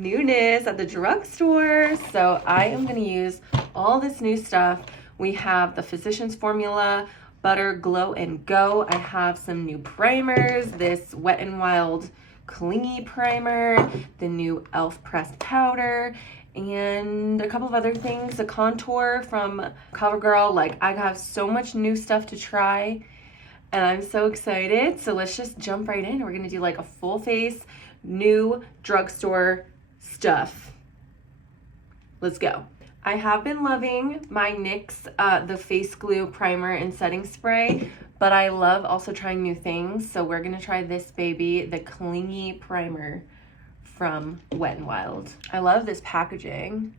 newness at the drugstore. So I am gonna use all this new stuff. We have the Physicians Formula Butter Glow and Go. I have some new primers, this Wet n Wild Clingy primer, the new e.l.f. pressed powder, and a couple of other things, the contour from CoverGirl. Like, I have so much new stuff to try and I'm so excited. So let's just jump right in. We're gonna do like a full face, new drugstore stuff. Let's go. I have been loving my NYX, the face glue primer and setting spray, but I love also trying new things. So we're gonna try this baby, the Clingy primer from Wet n Wild. I love this packaging.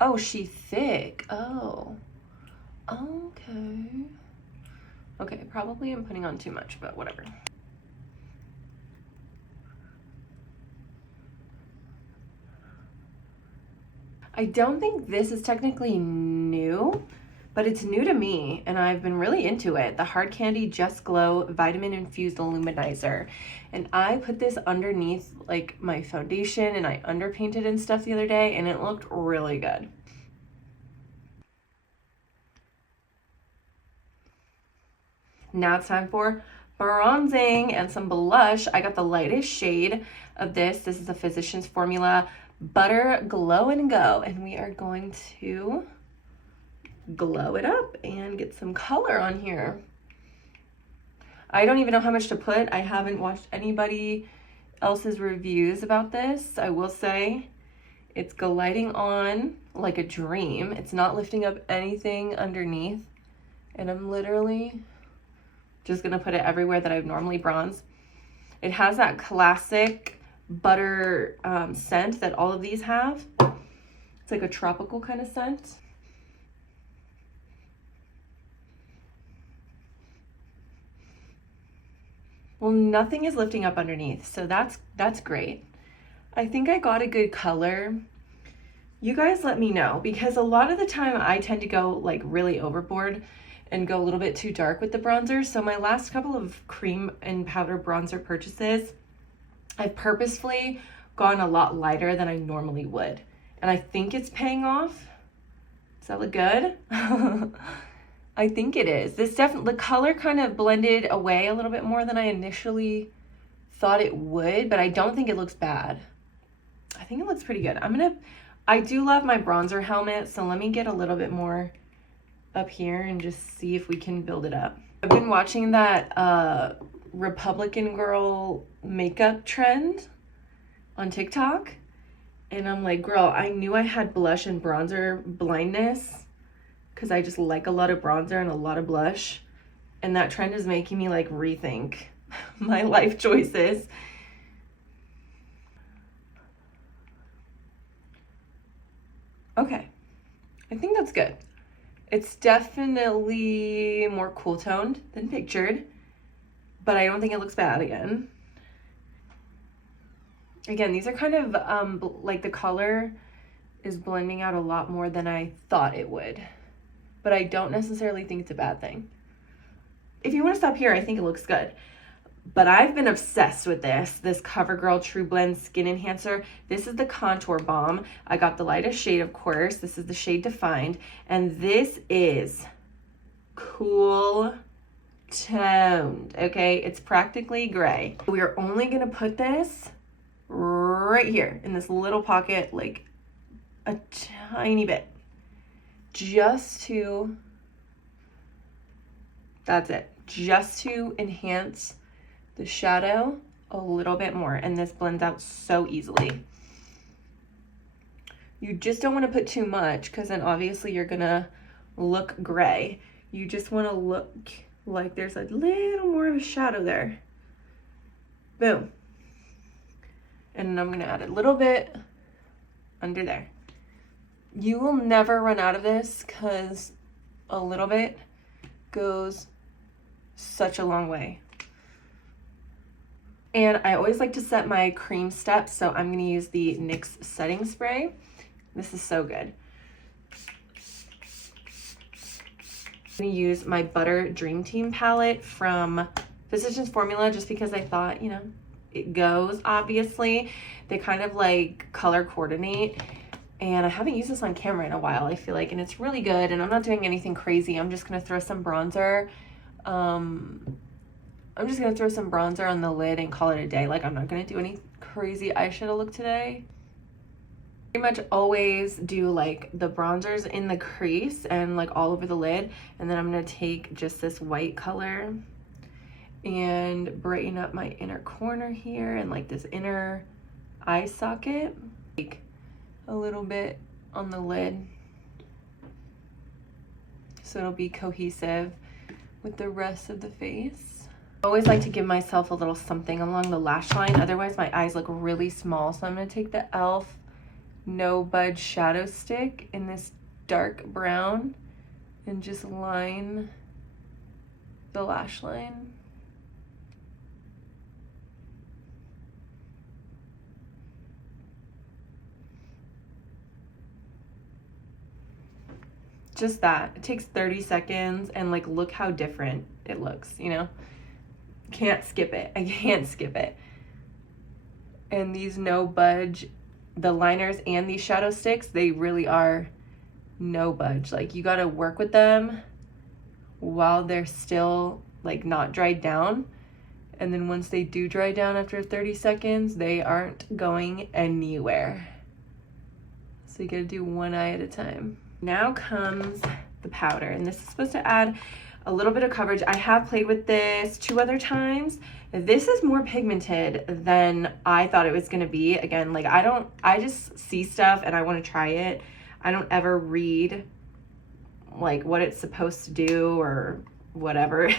Oh, she's thick. Oh, okay. Okay, probably I'm putting on too much, but whatever. I don't think this is technically new, but it's new to me and I've been really into it. The Hard Candy Just Glow Vitamin Infused Luminizer. And I put this underneath like my foundation and I underpainted and stuff the other day and it looked really good. Now it's time for bronzing and some blush. I got the lightest shade of this. This is the Physicians Formula Butter Glow and Go. And we are going to glow it up and get some color on here. I don't even know how much to put. I haven't watched anybody else's reviews about this. I will say it's gliding on like a dream. It's not lifting up anything underneath. And I'm literally just gonna put it everywhere that I normally bronze. It has that classic butter scent that all of these have. It's like a tropical kind of scent. Well, nothing is lifting up underneath, so that's great. I think I got a good color. You guys let me know, because a lot of the time I tend to go like really overboard and go a little bit too dark with the bronzer. So my last couple of cream and powder bronzer purchases, I've purposefully gone a lot lighter than I normally would. And I think it's paying off. Does that look good? I think it is. This definitely, the color kind of blended away a little bit more than I initially thought it would, but I don't think it looks bad. I think it looks pretty good. I do love my bronzer helmet, so let me get a little bit more up here and just see if we can build it up. I've been watching that Republican girl makeup trend on TikTok, and I'm like, girl, I knew I had blush and bronzer blindness because I just like a lot of bronzer and a lot of blush, and that trend is making me like rethink my life choices. Okay, I think that's good. It's definitely more cool toned than pictured, but I don't think it looks bad again. Again, these are kind of like the color is blending out a lot more than I thought it would, but I don't necessarily think it's a bad thing. If you want to stop here, I think it looks good. But I've been obsessed with this CoverGirl True Blend Skin Enhancer. This is the Contour Balm. I got the lightest shade, of course. This is the shade Defined. And this is cool toned, okay? It's practically gray. We are only gonna put this right here in this little pocket, like a tiny bit. Just to, that's it. Just to enhance the shadow a little bit more, and this blends out so easily. You just don't want to put too much because then obviously you're gonna look gray. You just want to look like there's a little more of a shadow there. Boom. And I'm gonna add a little bit under there. You will never run out of this because a little bit goes such a long way. And I always like to set my cream steps, so I'm going to use the NYX setting spray. This is so good. I'm going to use my Butter Dream Team palette from Physicians Formula, just because I thought, you know, it goes, obviously. They kind of like color coordinate. And I haven't used this on camera in a while, I feel like, and it's really good. And I'm not doing anything crazy. I'm just going to throw some bronzer. I'm just going to throw some bronzer on the lid and call it a day. Like, I'm not going to do any crazy eyeshadow look today. Pretty much always do like the bronzers in the crease and like all over the lid. And then I'm going to take just this white color and brighten up my inner corner here and like this inner eye socket. Like a little bit on the lid so it'll be cohesive with the rest of the face. I always like to give myself a little something along the lash line, otherwise my eyes look really small. So I'm going to take the e.l.f. No Budge shadow stick in this dark brown and just line the lash line. Just that. It takes 30 seconds and like look how different it looks, you know? Can't skip it. I can't skip it. And these No Budge, the liners and these shadow sticks, they really are no budge. Like, you gotta work with them while they're still like not dried down. And then once they do dry down after 30 seconds, they aren't going anywhere. So you gotta do one eye at a time. Now comes the powder, and this is supposed to add a little bit of coverage. I have played with this 2 other times. This is more pigmented than I thought it was gonna be. Again, like I just see stuff and I wanna try it. I don't ever read like what it's supposed to do or whatever.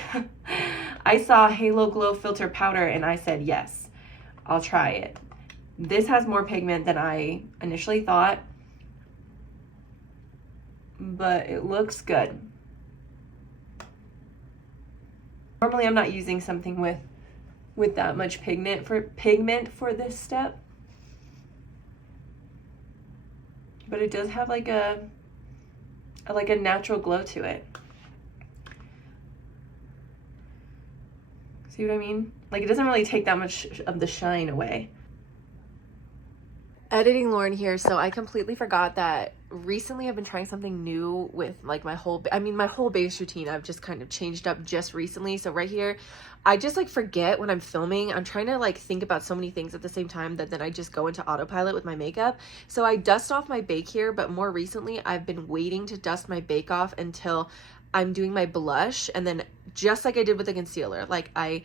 I saw Halo Glow Filter Powder and I said, yes, I'll try it. This has more pigment than I initially thought, but it looks good. Normally I'm not using something with that much pigment for this step, but it does have like a natural glow to it. See what I mean? Like, it doesn't really take that much of the shine away. Editing Lauren here, so I completely forgot that recently I've been trying something new with like my whole base routine. I've just kind of changed up just recently. So right here, I just like forget when I'm filming. I'm trying to like think about so many things at the same time that then I just go into autopilot with my makeup. So I dust off my bake here, but more recently I've been waiting to dust my bake off until I'm doing my blush, and then just like I did with the concealer, like I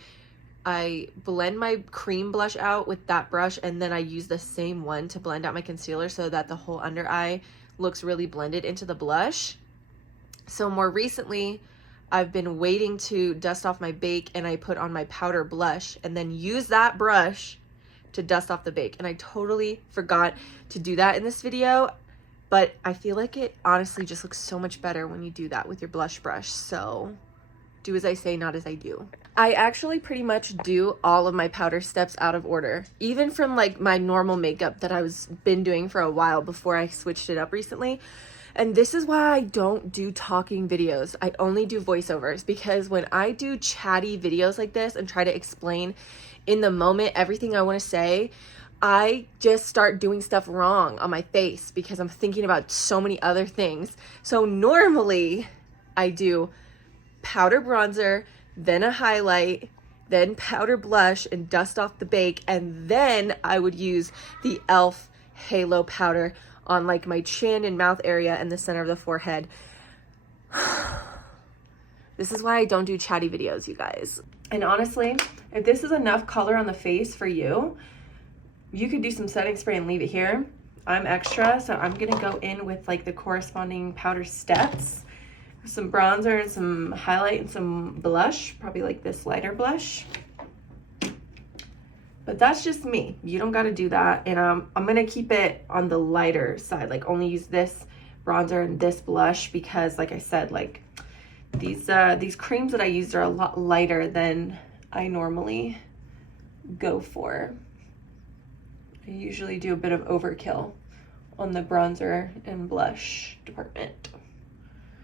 blend my cream blush out with that brush, and then I use the same one to blend out my concealer so that the whole under eye looks really blended into the blush. So more recently, I've been waiting to dust off my bake, and I put on my powder blush and then use that brush to dust off the bake. And I totally forgot to do that in this video, but I feel like it honestly just looks so much better when you do that with your blush brush. So do as I say, not as I do. I actually pretty much do all of my powder steps out of order, even from like my normal makeup that I was been doing for a while before I switched it up recently. And this is why I don't do talking videos. I only do voiceovers, because when I do chatty videos like this and try to explain in the moment everything I want to say, I just start doing stuff wrong on my face because I'm thinking about so many other things. So normally I do powder bronzer, then a highlight, then powder blush and dust off the bake, and then I would use the e.l.f. Halo powder on like my chin and mouth area and the center of the forehead. This is why I don't do chatty videos, you guys. And honestly, if this is enough color on the face for you, you could do some setting spray and leave it here. I'm extra, so I'm gonna go in with like the corresponding powder steps, some bronzer and some highlight and some blush, probably like this lighter blush. But that's just me. You don't gotta do that. And I'm gonna keep it on the lighter side, like only use this bronzer and this blush, because like I said, like these creams that I use are a lot lighter than I normally go for. I usually do a bit of overkill on the bronzer and blush department.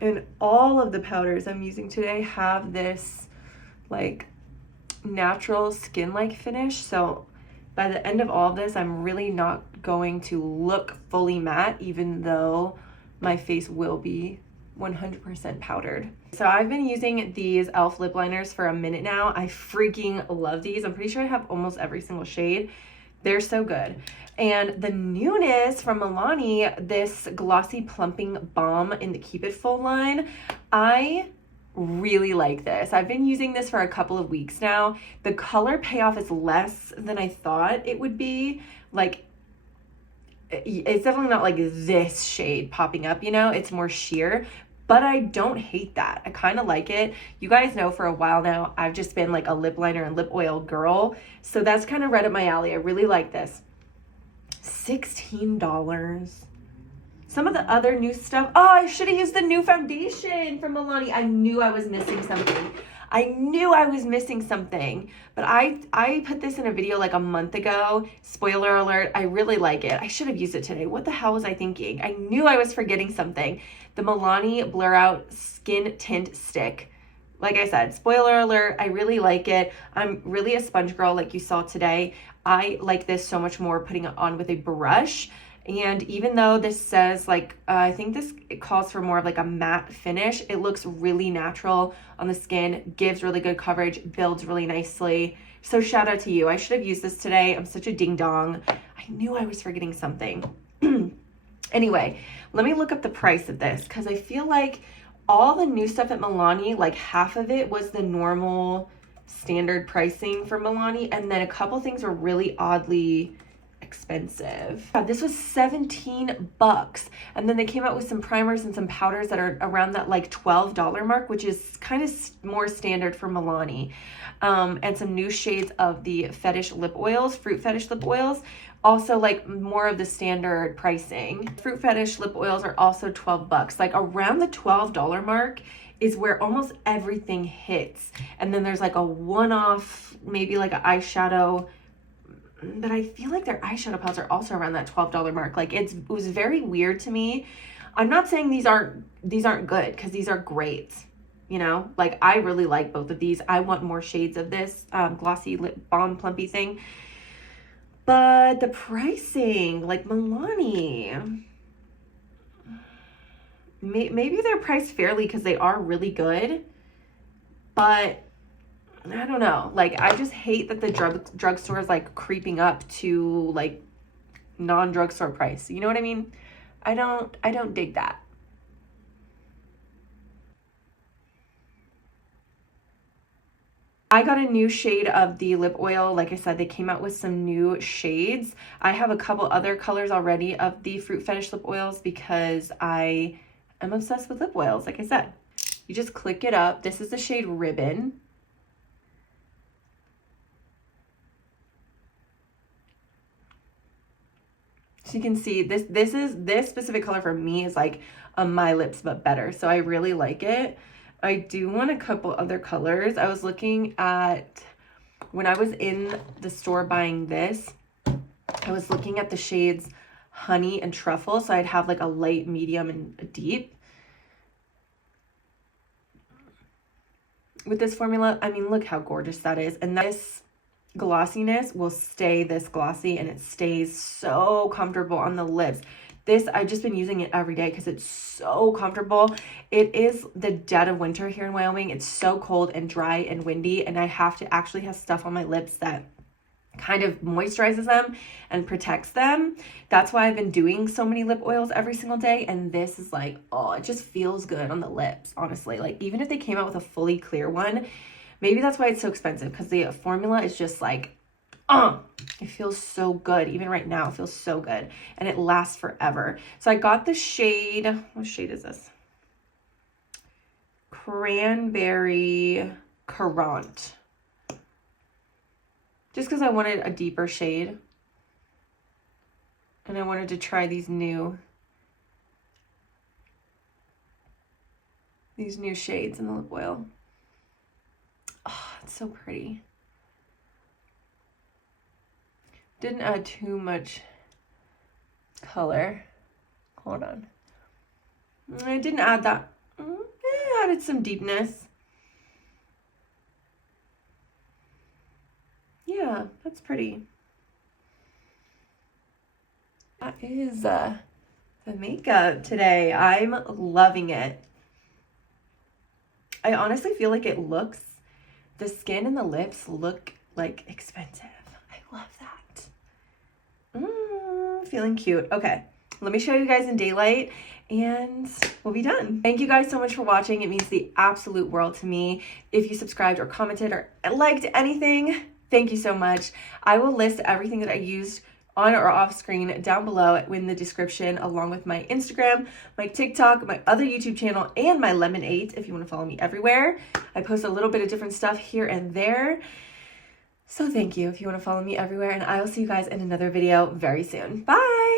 And all of the powders I'm using today have this like natural skin-like finish. So by the end of all of this, I'm really not going to look fully matte, even though my face will be 100% powdered. So I've been using these e.l.f. lip liners for a minute now. I freaking love these. I'm pretty sure I have almost every single shade. They're so good. And the newness from MILANI, this glossy plumping balm in the Keep It Full line, I really like this. I've been using this for a couple of weeks now. The color payoff is less than I thought it would be. Like, it's definitely not like this shade popping up, you know? It's more sheer, but I don't hate that. I kind of like it. You guys know for a while now, I've just been like a lip liner and lip oil girl. So that's kind of right up my alley. I really like this. $16. Some of the other new stuff. Oh, I should have used the new foundation from MILANI. I knew I was missing something. But I put this in a video like a month ago. Spoiler alert, I really like it. I should have used it today. What the hell was I thinking? I knew I was forgetting something. The MILANI Blur Out Skin Tint Stick. Like I said, spoiler alert, I really like it. I'm really a sponge girl like you saw today. I like this so much more putting it on with a brush. And even though this says like, I think it calls for more of like a matte finish, it looks really natural on the skin, gives really good coverage, builds really nicely. So shout out to you. I should have used this today. I'm such a ding dong. I knew I was forgetting something. Anyway, let me look up the price of this because I feel like all the new stuff at MILANI, like half of it was the normal standard pricing for MILANI, and then a couple things were really oddly expensive. Yeah, this was 17 bucks, and then they came out with some primers and some powders that are around that like $12 mark, which is kind of more standard for MILANI. And some new shades of the fetish lip oils, fruit fetish lip oils, also like more of the standard pricing. Fruit fetish lip oils are also 12 bucks. Like around the $12 mark is where almost everything hits. And then there's like a one-off, maybe like an eyeshadow, but I feel like their eyeshadow palettes are also around that $12 mark. Like it was very weird to me. I'm not saying these aren't good, because these are great. You know, like I really like both of these. I want more shades of this glossy lip balm plumpy thing. But the pricing, like MILANI, maybe they're priced fairly because they are really good, but I don't know. Like I just hate that the drugstore is like creeping up to like non-drugstore price. You know what I mean? I don't dig that. I got a new shade of the lip oil. Like I said, they came out with some new shades. I have a couple other colors already of the Fruit Fetish lip oils because I am obsessed with lip oils, like I said. You just click it up. This is the shade Ribbon. So you can see this specific color for me is like My Lips but better. So I really like it. I do want a couple other colors. I was looking at, when I was in the store buying this, I was looking at the shades Honey and Truffle. So I'd have like a light, medium, and a deep. With this formula, I mean, look how gorgeous that is. And this glossiness will stay this glossy, and it stays so comfortable on the lips. This, I've just been using it every day because it's so comfortable. It is the dead of winter here in Wyoming. It's so cold and dry and windy, and I have to actually have stuff on my lips that kind of moisturizes them and protects them. That's why I've been doing so many lip oils every single day, and this is like, oh, it just feels good on the lips, honestly. Like even if they came out with a fully clear one, maybe that's why it's so expensive, because the formula is just like, it feels so good. Even right now, it feels so good, and it lasts forever. So I got the shade, what shade is this? Cranberry Currant. Just because I wanted a deeper shade, and I wanted to try these new shades in the lip oil. Oh, it's so pretty. Didn't add too much color. Hold on. I didn't add that. I added some deepness. Yeah, that's pretty. That is the makeup today. I'm loving it. I honestly feel like it looks, the skin and the lips look like expensive. I love that. Feeling cute. Okay, let me show you guys in daylight and we'll be done. Thank you guys so much for watching. It means the absolute world to me. If you subscribed or commented or liked anything, thank you so much. I will list everything that I used on or off screen down below in the description, along with my Instagram, my TikTok, my other YouTube channel, and my Lemon8 if you want to follow me everywhere. I post a little bit of different stuff here and there. So thank you if you want to follow me everywhere, and I will see you guys in another video very soon. Bye!